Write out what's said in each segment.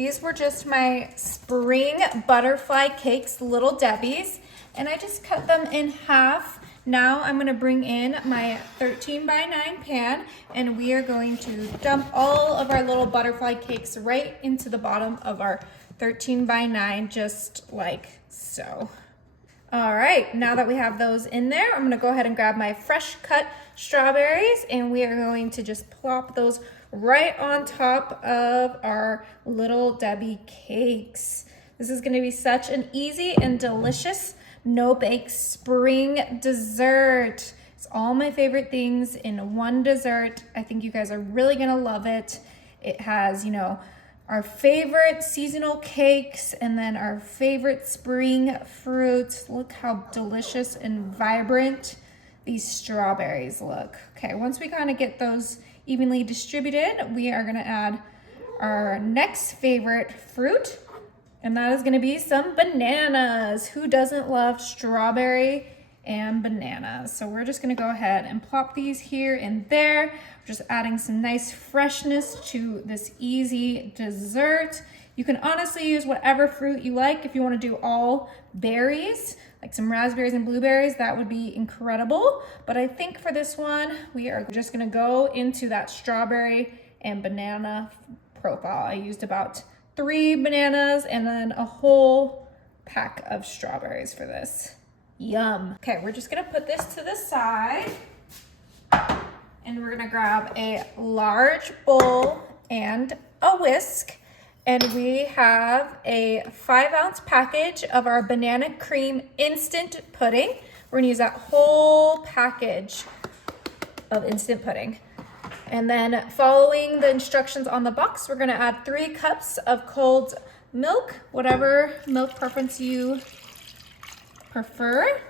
These were just my spring butterfly cakes, Little Debbie's, and I just cut them in half. Now I'm gonna bring in my 13 by 9 pan, and we are going to dump all of our little butterfly cakes right into the bottom of our 13 by 9, just like so. All right, now that we have those in there, I'm gonna go ahead and grab my fresh cut strawberries, and we are going to just plop those right on top of our Little Debbie cakes. This is gonna be such an easy and delicious no-bake spring dessert. It's all my favorite things in one dessert. I think you guys are really gonna love it. It has, you know, our favorite seasonal cakes and then our favorite spring fruits. Look how delicious and vibrant these strawberries look. Okay, once we kind of get those evenly distributed, we are gonna add our next favorite fruit, and that is gonna be some bananas. Who doesn't love strawberry and bananas? So we're just gonna go ahead and plop these here and there. Just adding some nice freshness to this easy dessert. You can honestly use whatever fruit you like. If you want to do all berries, like some raspberries and blueberries, that would be incredible. But I think for this one, we are just gonna go into that strawberry and banana profile. I used about 3 bananas and then a whole pack of strawberries for this. Yum. Okay, we're just gonna put this to the side. And we're gonna grab a large bowl and a whisk. And we have a 5-ounce package of our banana cream instant pudding. We're gonna use that whole package of instant pudding. And then following the instructions on the box, we're gonna add 3 cups of cold milk, whatever milk preference you prefer.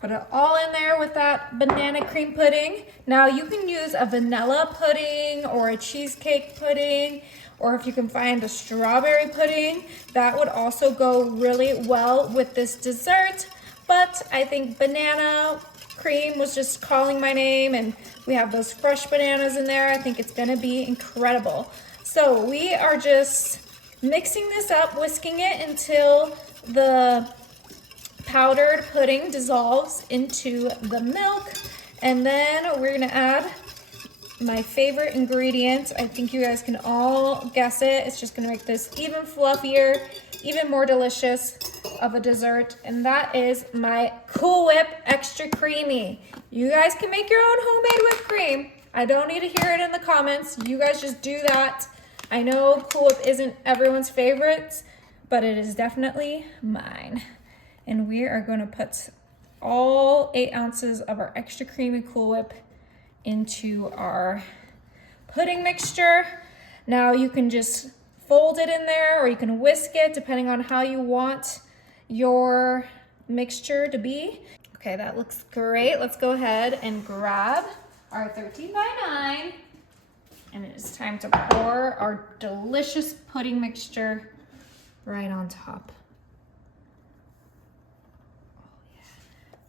Put it all in there with that banana cream pudding. Now you can use a vanilla pudding or a cheesecake pudding, or if you can find a strawberry pudding, that would also go really well with this dessert. But I think banana cream was just calling my name, and we have those fresh bananas in there. I think it's gonna be incredible. So we are just mixing this up, whisking it until the powdered pudding dissolves into the milk, and then we're gonna add my favorite ingredient. I think you guys can all guess it. It's just gonna make this even fluffier, even more delicious of a dessert, and that is my Cool Whip Extra Creamy. You guys can make your own homemade whipped cream. I don't need to hear it in the comments. You guys just do that. I know Cool Whip isn't everyone's favorite, but it is definitely mine. And we are going to put all 8 ounces of our extra creamy Cool Whip into our pudding mixture. Now you can just fold it in there, or you can whisk it depending on how you want your mixture to be. Okay, that looks great. Let's go ahead and grab our 13 by 9. And it is time to pour our delicious pudding mixture right on top.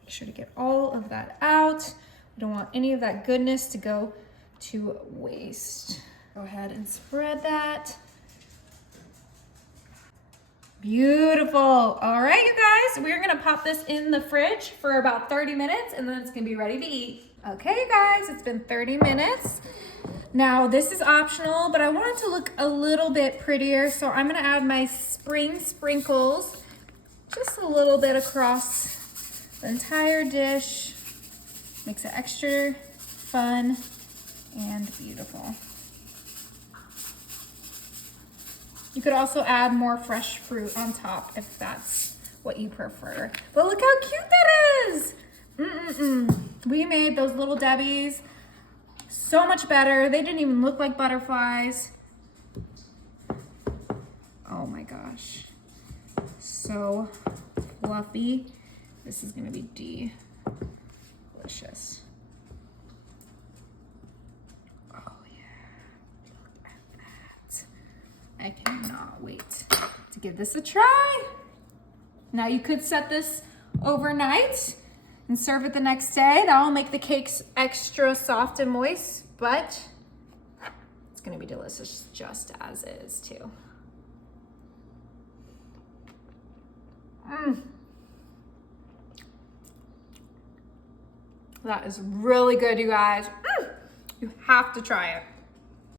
Make sure to get all of that out. We don't want any of that goodness to go to waste. Go ahead and spread that. Beautiful. All right, you guys, we're gonna pop this in the fridge for about 30 minutes, and then it's gonna be ready to eat. Okay, you guys, it's been 30 minutes. Now, this is optional, but I want it to look a little bit prettier, so I'm gonna add my spring sprinkles just a little bit across the entire dish. Makes it extra fun and beautiful. You could also add more fresh fruit on top if that's what you prefer. But look how cute that is! We made those Little Debbie's so much better. They didn't even look like butterflies. Oh my gosh. So fluffy. This is gonna be delicious. Oh yeah, look at that. I cannot wait to give this a try. Now you could set this overnight and serve it the next day. That will make the cakes extra soft and moist, but it's gonna be delicious just as is too. That is really good, you guys. You have to try it.